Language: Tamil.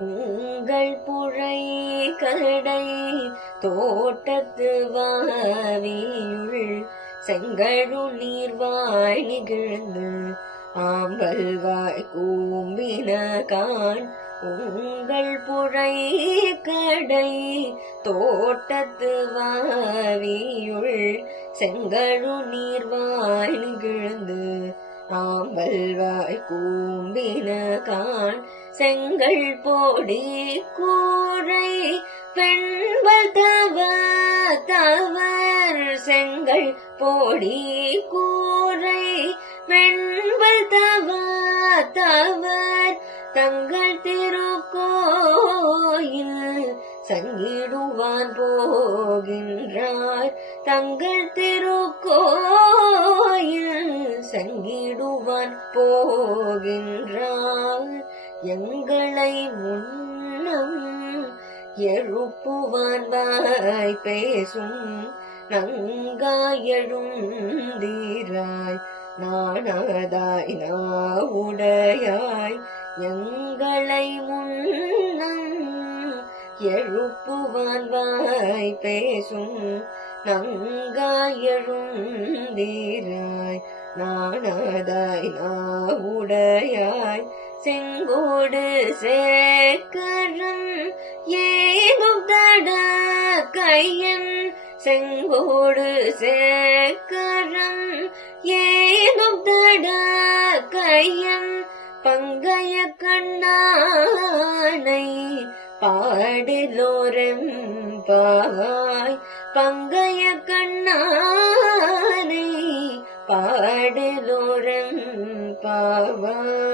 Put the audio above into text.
உங்கள் புழை கடை தோட்டத்து வாவியுள் செங்கழு நீர்வாய் நிகழ்ந்து ஆம்பல்வாய் கூம்பின கான். உங்கள் புழை கடை தோட்டத்து வாவியுள் செங்கழு நீர்வாய் நிகழ்ந்து ஆம்பல்வாய் கூம்பின கான். செங்கல் போடி கூரை பெண்கள் தவர் செங்கல் போடி கூரை பெண்கள் தவர் தங்கள் திருக்கோயில் சங்கிடுவான் போகின்றார். தங்கள் திருக்கோயில் சங்கிடுவான் போகின்றார். எங்களை முன்னம் எழுப்புவான் வாய் பேசும் நங்காயழுந்தீராய் நாணாதாய் நாவுடையாய். எங்களை முன்னம் எழுப்புவான் வாய் பேசும் நங்காயழுந்தீராய் நாணாதாய் நாவுடையாய். செங்கோடு சேக்கரம் ஏகும் தட கையன் செங்கோடு சேக்கரம் ஏகும் தட கையன் பங்கைய கண்ணானை பாடிலோரம் பாவாய். பங்கைய கண்ணானை பாடிலோரம் பாவாய்.